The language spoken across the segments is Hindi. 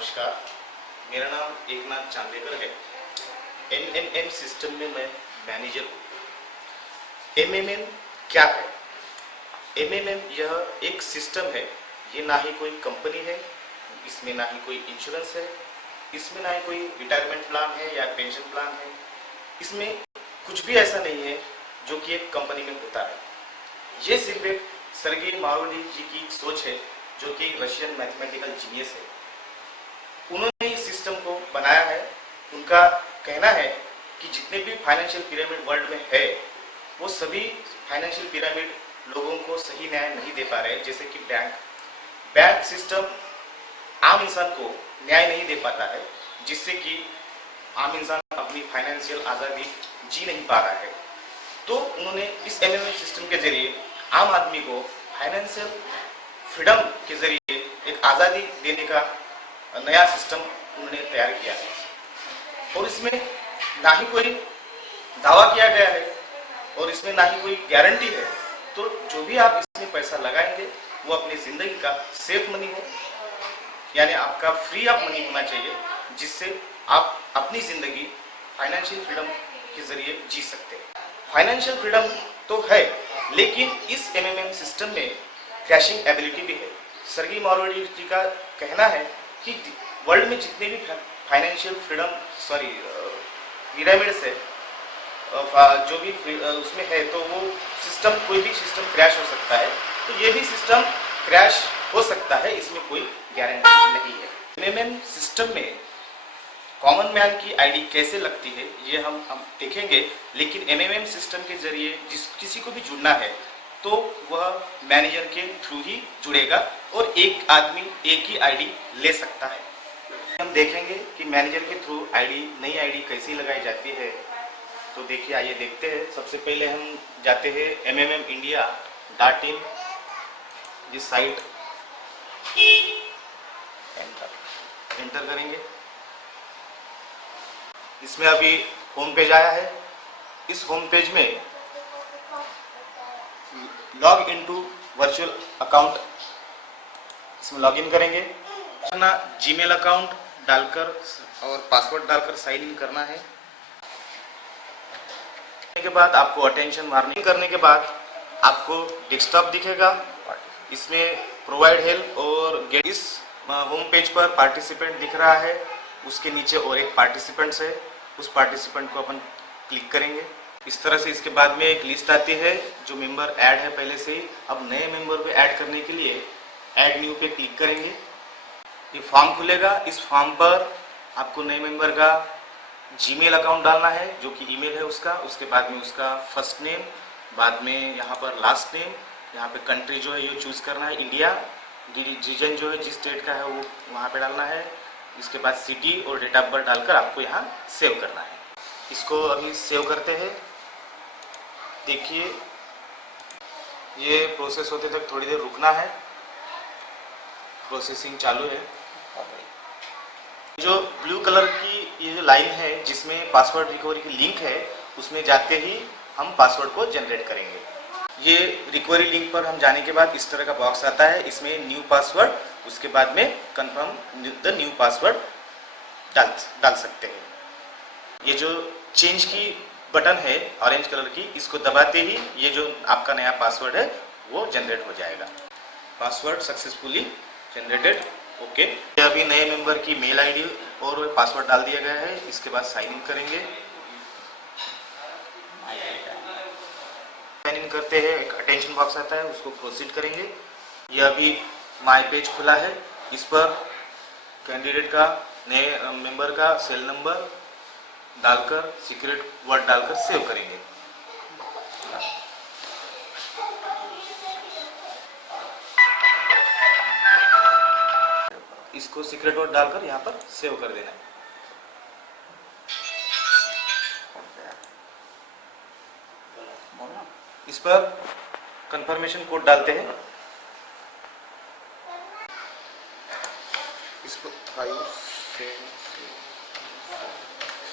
नमस्कार, मेरा नाम एकनाथ चांदेकर है। एमएमएम सिस्टम में मैं मैनेजर हूँ। एमएमएम क्या है? एमएमएम यह एक सिस्टम है। ये ना ही कोई कंपनी है, इसमें ना ही कोई इंश्योरेंस है, इसमें ना ही कोई रिटायरमेंट प्लान है या पेंशन प्लान है। इसमें कुछ भी ऐसा नहीं है जो कि एक कंपनी में होता है। ये सिर्फ एक सर्गेई मारोडी जी की सोच है, जो कि रशियन मैथमेटिकल जीनियस है। उन्होंने इस सिस्टम को बनाया है। उनका कहना है कि जितने भी फाइनेंशियल पिरामिड वर्ल्ड में है, वो सभी फाइनेंशियल पिरामिड लोगों को सही न्याय नहीं दे पा रहे। जैसे कि बैंक सिस्टम आम इंसान को न्याय नहीं दे पाता है, जिससे कि आम इंसान अपनी फाइनेंशियल आज़ादी जी नहीं पा रहा है। तो उन्होंने इस एमएमएम सिस्टम के जरिए आम आदमी को फाइनेंशियल फ्रीडम के जरिए एक आज़ादी देने का नया सिस्टम उन्होंने तैयार किया है। और इसमें ना ही कोई दावा किया गया है और इसमें ना ही कोई गारंटी है। तो जो भी आप इसमें पैसा लगाएंगे वो अपनी ज़िंदगी का सेफ मनी हो, यानी आपका फ्री ऑफ मनी होना चाहिए, जिससे आप अपनी ज़िंदगी फाइनेंशियल फ्रीडम के जरिए जी सकते हैं। फाइनेंशियल फ्रीडम तो है, लेकिन इस एमएमएम सिस्टम में क्रैशिंग एबिलिटी भी है। सर्गेई मारोडी जी का कहना है कि वर्ल्ड में जितने भी फाइनेंशियल फ्रीडम पिरामिड्स है, जो भी उसमें है, तो वो सिस्टम, कोई भी सिस्टम क्रैश हो सकता है। तो ये भी सिस्टम क्रैश हो सकता है, इसमें कोई गारंटी नहीं है। एमएमएम सिस्टम में कॉमन मैन की आईडी कैसे लगती है ये हम देखेंगे, लेकिन एमएमएम सिस्टम के जरिए किसी को भी जुड़ना है तो वह मैनेजर के थ्रू ही जुड़ेगा और एक आदमी एक ही आईडी ले सकता है। हम देखेंगे कि मैनेजर के थ्रू नई आईडी कैसी लगाई जाती है। तो देखिए, आइए देखते हैं। सबसे पहले हम जाते हैं MMMindia.in, जिस साइट एंटर करेंगे। इसमें अभी होम पेज आया है। इस होम पेज में लॉग इनटू वर्चुअल अकाउंट, इसमें लॉगिन करेंगे। अपना जीमेल अकाउंट डालकर और पासवर्ड डालकर साइन इन करना है। के बाद आपको अटेंशन वार्निंग करने के बाद आपको डेस्कटॉप दिखेगा। इसमें प्रोवाइड हेल्प और गेट, इस होम पेज पर पार्टिसिपेंट दिख रहा है। उसके नीचे और एक पार्टिसिपेंट्स है, उस पार्टिसिपेंट को अपन क्लिक करेंगे। इस तरह से इसके बाद में एक लिस्ट आती है जो मेंबर ऐड है पहले से ही। अब नए मेंबर को ऐड करने के लिए ऐड न्यू पे क्लिक करेंगे। ये फॉर्म खुलेगा। इस फॉर्म पर आपको नए मेंबर का जीमेल अकाउंट डालना है, जो कि ईमेल है उसका। उसके बाद में उसका फर्स्ट नेम, बाद में यहाँ पर लास्ट नेम, यहाँ पे कंट्री जो है ये चूज़ करना है, इंडिया। रीजन जो है जिस स्टेट का है वो वहाँ पे डालना है। इसके बाद सिटी और डेट ऑफ बर्थ डालकर आपको यहाँ सेव करना है। इसको अभी सेव करते हैं। देखिए, ये प्रोसेस होते तक थोड़ी देर रुकना है। प्रोसेसिंग चालू है। जो ब्लू कलर की ये जो लाइन है जिसमें पासवर्ड रिकवरी की लिंक है, उसमें जाते ही हम पासवर्ड को जनरेट करेंगे। ये रिकवरी लिंक पर हम जाने के बाद इस तरह का बॉक्स आता है। इसमें न्यू पासवर्ड, उसके बाद में कंफर्म द न्यू पासवर्ड डाल सकते हैं। ये जो चेंज की बटन है ऑरेंज कलर की, इसको दबाते ही ये जो आपका नया पासवर्ड है वो जनरेट हो जाएगा। Password successfully generated. ओके, अभी नए मेंबर की मेल आईडी और पासवर्ड डाल दिया गया है। इसके बाद साइन इन करेंगे। साइन इन करते हैं, एक अटेंशन बॉक्स आता है, उसको प्रोसीड करेंगे। यह अभी माई पेज खुला है। इस पर कैंडिडेट का, नए मेंबर का सेल नंबर डालकर, सीक्रेट वर्ड डालकर सेव करेंगे। इसको सीक्रेट वर्ड डालकर यहाँ पर सेव कर देना है। इस पर कंफर्मेशन कोड डालते हैं। इस पर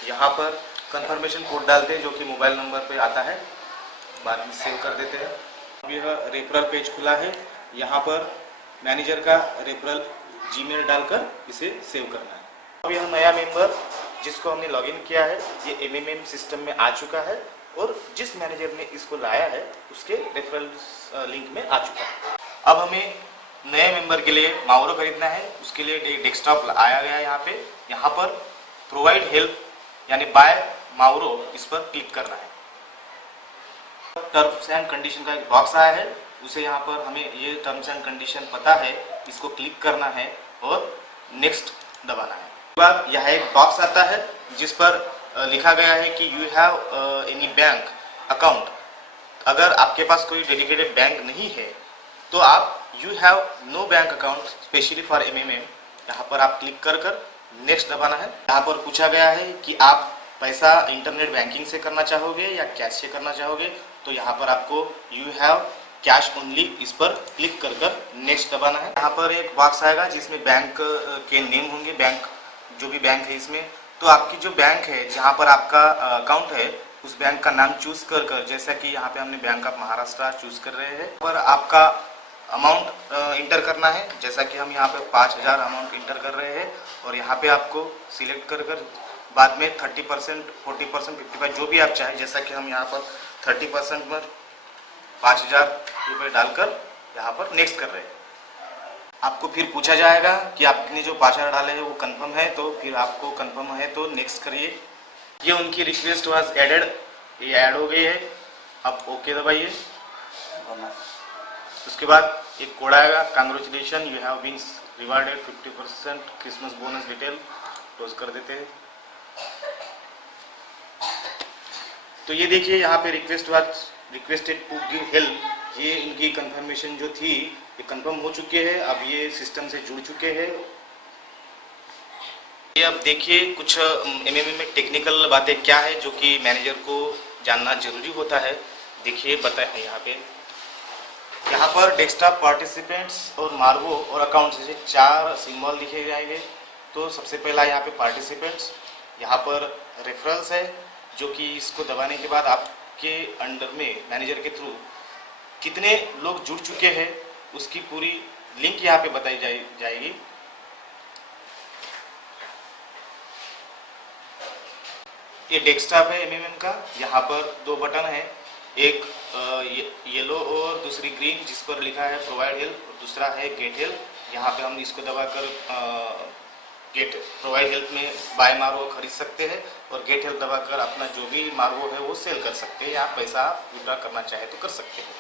यहाँ पर कंफर्मेशन कोड डालते हैं, जो कि मोबाइल नंबर पे आता है। बाद में सेव कर देते हैं। अब यह रेफरल पेज खुला है। यहाँ पर मैनेजर का रेफरल जीमेल डालकर इसे सेव करना है। अब यह नया मेंबर जिसको हमने लॉगिन किया है ये एमएमएम सिस्टम में आ चुका है और जिस मैनेजर ने इसको लाया है उसके रेफरल लिंक में आ चुका है। अब हमें नए मेंबर के लिए मावरो खरीदना है, उसके लिए एक डेस्कटॉप आया गया है यहाँ पे। यहाँ पर प्रोवाइड हेल्प यानी बाय मावरो इस पर क्लिक करना है। टर्म्स एंड कंडीशन का एक बॉक्स आया है, उसे यहाँ पर हमें ये टर्म्स एंड कंडीशन पता है, इसको क्लिक करना है और नेक्स्ट दबाना है। उसके बाद यह एक बॉक्स आता है जिस पर लिखा गया है कि you have any bank account. अगर आपके पास कोई डेडिकेटेड बैंक नहीं है तो आप you have no bank account specially for hmm, यहाँ पर आप क्लिक कर नेक्स्ट दबाना है। यहाँ पर पूछा गया है कि आप पैसा इंटरनेट बैंकिंग से करना चाहोगे या कैश से करना चाहोगे, तो यहाँ पर आपको यू हैव कैश ओनली इस पर क्लिक कर नेक्स्ट दबाना है। यहाँ पर एक बॉक्स आएगा जिसमें बैंक के नेम होंगे, बैंक जो भी बैंक है इसमें, तो आपकी जो बैंक है जहाँ पर आपका अकाउंट है उस बैंक का नाम चूज कर जैसा कि यहाँ पे हमने बैंक ऑफ महाराष्ट्र चूज कर रहे हैं, पर आपका अमाउंट इंटर करना है, जैसा कि हम यहाँ पे 5000 अमाउंट इंटर कर रहे हैं और यहाँ पे आपको सिलेक्ट कर बाद में 30%, 40%, 55 जो भी आप चाहें, जैसा कि हम यहाँ पर 30% में 5000 रुपये डालकर यहाँ पर नेक्स्ट कर रहे हैं। आपको फिर पूछा जाएगा कि आपने जो 5000 डाले हैं वो कंफर्म है, तो फिर आपको कंफर्म है तो नेक्स्ट करिए। ये उनकी रिक्वेस्ट वाज एडेड, ये ऐड हो गई है, अब ओके दबाइए। उसके बाद एक कोड आएगा, congratulation you have been rewarded 50% Christmas bonus detail, close कर देते हैं। तो ये देखिए यहाँ पे रिक्वेस्टेड टू गिव हेल्प, ये इनकी कंफर्मेशन जो थी ये कंफर्म हो चुके हैं, अब ये सिस्टम से जुड़ चुके हैं। ये अब देखिए कुछ एमएमएम में टेक्निकल बातें क्या है जो कि मैनेजर को जानना जरूरी होता है। देखिए बताए यहाँ पर डेस्कटॉप, पार्टिसिपेंट्स और मार्वो और अकाउंट्स जैसे 4 सिंबल दिखे जाएंगे। तो सबसे पहला यहाँ पे पार्टिसिपेंट्स, यहाँ पर रेफरल्स है जो कि इसको दबाने के बाद आपके अंडर में मैनेजर के थ्रू कितने लोग जुड़ चुके हैं उसकी पूरी लिंक यहाँ पे बताई जाएगी। ये डेस्कटॉप है एमएमएम का, यहाँ पर 2 बटन है, एक येलो और दूसरी ग्रीन, जिस पर लिखा है प्रोवाइड हेल्प और दूसरा है गेट हेल्प। यहाँ पे हम इसको दबाकर गेट प्रोवाइड हेल्प में बाय मार्वो खरीद सकते हैं और गेट हेल्प दबाकर अपना जो भी मार्वो है वो सेल कर सकते हैं या पैसा विड्रॉ करना चाहे तो कर सकते हैं।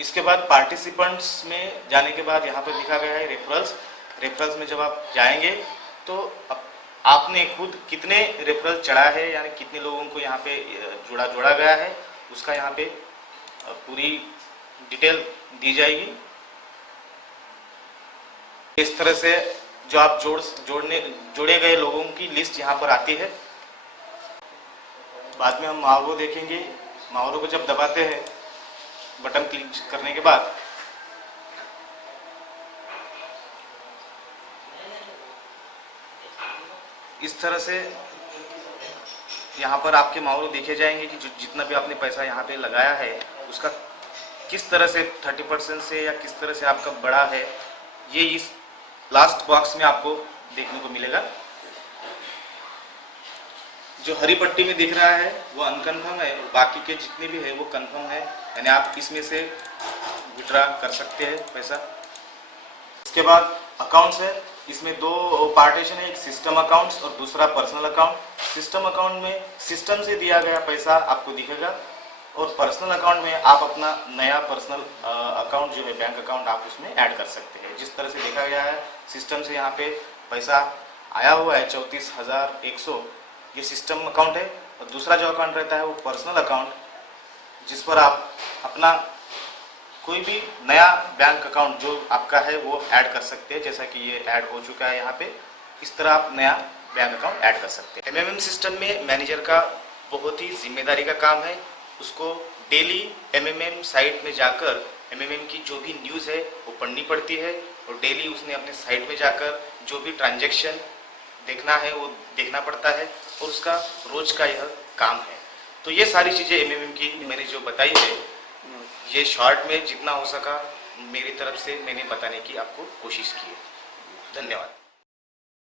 इसके बाद पार्टिसिपेंट्स में जाने के बाद यहाँ पर लिखा गया है रेफरल्स। रेफरल्स में जब आप जाएंगे तो आपने खुद कितने रेफरल चढ़ा है, यानी कितने लोगों को यहाँ पे जोड़ा गया है, उसका यहाँ पे पूरी डिटेल दी जाएगी। इस तरह से जो आप जोड़े गए लोगों की लिस्ट यहाँ पर आती है। बाद में हम मावरो देखेंगे। मावरो को जब दबाते हैं बटन क्लिक करने के बाद इस तरह से यहाँ पर आपके मावरो देखे जाएंगे कि जितना भी आपने पैसा यहाँ पे लगाया है उसका किस तरह से 30% से या किस तरह से आपका बढ़ा है, ये इस लास्ट बॉक्स में आपको देखने को मिलेगा। जो हरी पट्टी में दिख रहा है वो अनकन्फर्म है और बाकी के जितने भी है वो कंफर्म है, यानी आप इसमें से विड्रॉ कर सकते हैं पैसा। इसके बाद अकाउंट्स है, इसमें 2 पार्टीशन है, एक सिस्टम अकाउंट्स और दूसरा पर्सनल अकाउंट। सिस्टम अकाउंट में सिस्टम से दिया गया पैसा आपको दिखेगा और पर्सनल अकाउंट में आप अपना नया पर्सनल अकाउंट जो है बैंक अकाउंट आप उसमें ऐड कर सकते हैं। जिस तरह से देखा गया है सिस्टम से यहाँ पे पैसा आया हुआ है 34,100, ये सिस्टम अकाउंट है। और दूसरा जो अकाउंट रहता है वो पर्सनल अकाउंट जिस पर आप अपना कोई भी नया बैंक अकाउंट जो आपका है वो ऐड कर सकते हैं, जैसा कि ये ऐड हो चुका है यहाँ पे। इस तरह आप नया बैंक अकाउंट ऐड कर सकते हैं। एमएमएम सिस्टम में मैनेजर का बहुत ही जिम्मेदारी का काम है, उसको डेली एमएमएम साइट में जाकर एमएमएम की जो भी न्यूज़ है वो पढ़नी पड़ती है और डेली उसने अपने साइट में जाकर जो भी ट्रांजैक्शन देखना है वो देखना पड़ता है और उसका रोज का यह काम है। तो ये सारी चीज़ें एमएमएम की मैंने जो बताई है ये शॉर्ट में जितना हो सका मेरी तरफ से मैंने बताने की आपको कोशिश की है। धन्यवाद।